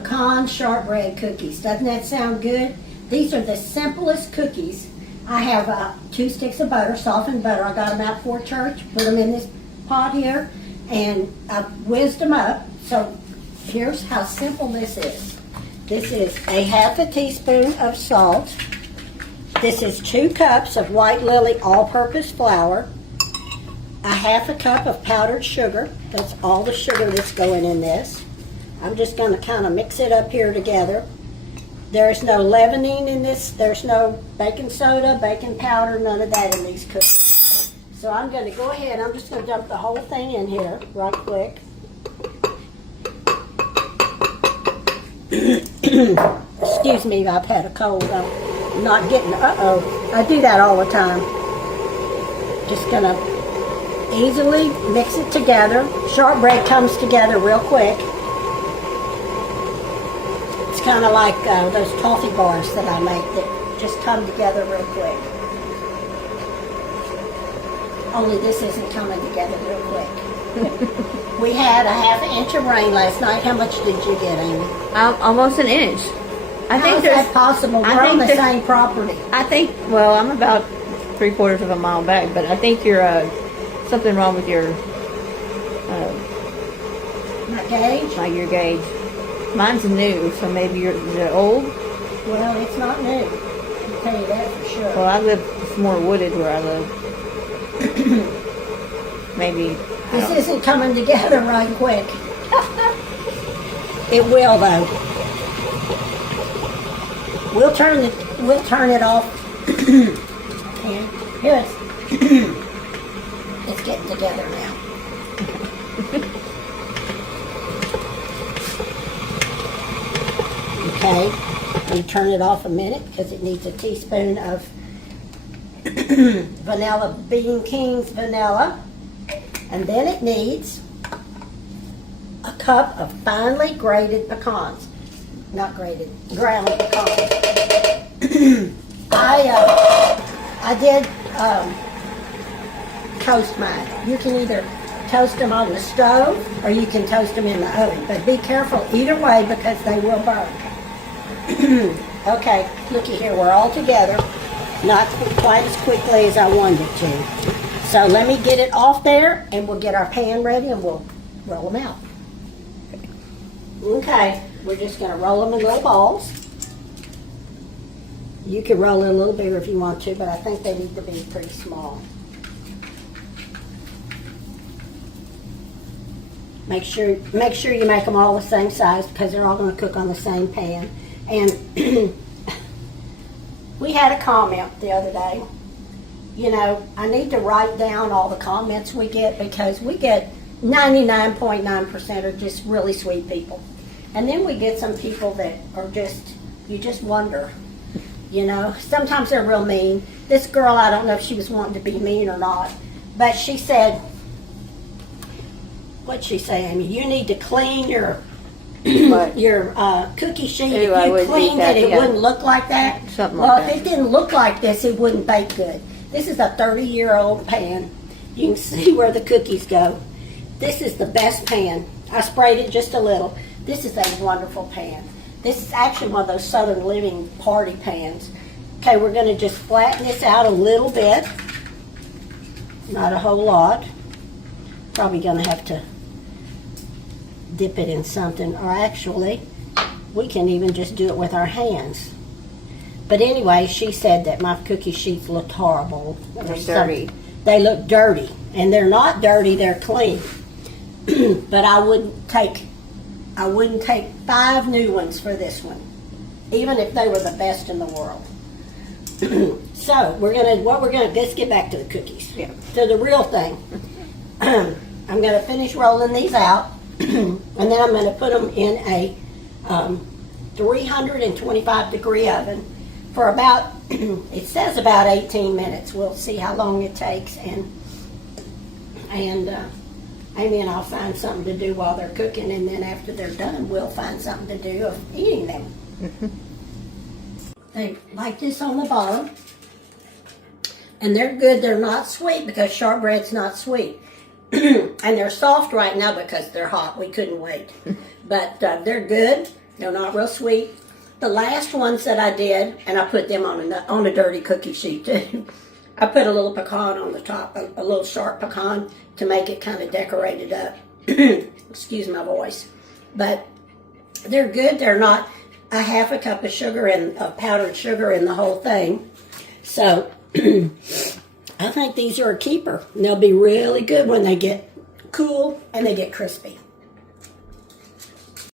Pecan Shortbread cookies. Doesn't that sound good? These are the simplest cookies. I have 2 sticks of butter, softened butter. I got them out for church, put them in this pot here, and I whizzed them up. So here's how simple this is. This is a half a teaspoon of salt. This is 2 cups of White Lily all-purpose flour. A half a cup of powdered sugar. That's all the sugar that's going in this. I'm just going to kind of mix it up here together. There's no leavening in this. There's no baking soda, baking powder, none of that in these cookies. So I'm going to go ahead. I'm just going to dump the whole thing in here right quick. Excuse me, I've had a cold. I'm not getting, I do that all the time. Just going to easily mix it together. Shortbread comes together real quick. It's kind of like those toffee bars that I make that just come together real quick. Only this isn't coming together real quick. We had a half an inch of rain last night. How much did you get, Amy? Almost an inch. How is that possible? We're on the same property. I think, well, I'm about 3/4 of a mile back, but I think you're something wrong with your My gauge? like your gauge. Mine's new, so maybe is it old? Well, it's not new. I can tell you that for sure. Well, I live, it's more wooded where I live. Maybe. This isn't coming together right quick. It will though. We'll turn it off. And here it's getting together now. Okay, we turn it off a minute because it needs a teaspoon of vanilla Bean King's vanilla, and then it needs a cup of finely grated pecans. Not grated, ground pecans. I did toast mine. You can either toast them on the stove or you can toast them in the oven, but be careful either way because they will burn. Okay, looky here, we're all together. Not quite as quickly as I wanted it to. So let me get it off there and we'll get our pan ready and we'll roll them out. Okay, we're just going to roll them in little balls. You can roll it a little bigger if you want to, but I think they need to be pretty small. Make sure you make them all the same size because they're all going to cook on the same pan. And we had a comment the other day. You know, I need to write down all the comments we get because we get 99.9% are just really sweet people. And then we get some people that are just, you just wonder. You know, sometimes they're real mean. This girl, I don't know if she was wanting to be mean or not, but she said, what'd she say, Amy? You need to clean your cookie sheet. Ooh, if you cleaned it, it wouldn't look like that. Something well, like that. if it didn't look like this, it wouldn't bake good. This is a 30-year-old pan. You can see where the cookies go. This is the best pan. I sprayed it just a little. This is a wonderful pan. This is actually one of those Southern Living party pans. Okay, we're going to just flatten this out a little bit. Not a whole lot. Probably going to have to dip it in something, or actually, we can even just do it with our hands. But anyway, she said that my cookie sheets looked horrible. They're dirty. They look dirty, and they're not dirty, they're clean. But I wouldn't take 5 new ones for this one, even if they were the best in the world. So let's get back to the cookies. Yeah. To the real thing. I'm going to finish rolling these out, and then I'm going to put them in a 325 degree oven for about, it says about 18 minutes. We'll see how long it takes, and Amy and I'll find something to do while they're cooking, and then after they're done, we'll find something to do of eating them. They like this on the bottom, and they're good. They're not sweet because shortbread's not sweet. And they're soft right now because they're hot. We couldn't wait. But they're good. They're not real sweet. The last ones that I did, and I put them on a dirty cookie sheet too. I put a little pecan on the top, a little sharp pecan to make it kind of decorated up. Excuse my voice. But they're good. They're not a half a cup of sugar and powdered sugar in the whole thing. So I think these are a keeper. And they'll be really good when they get cool and they get crispy.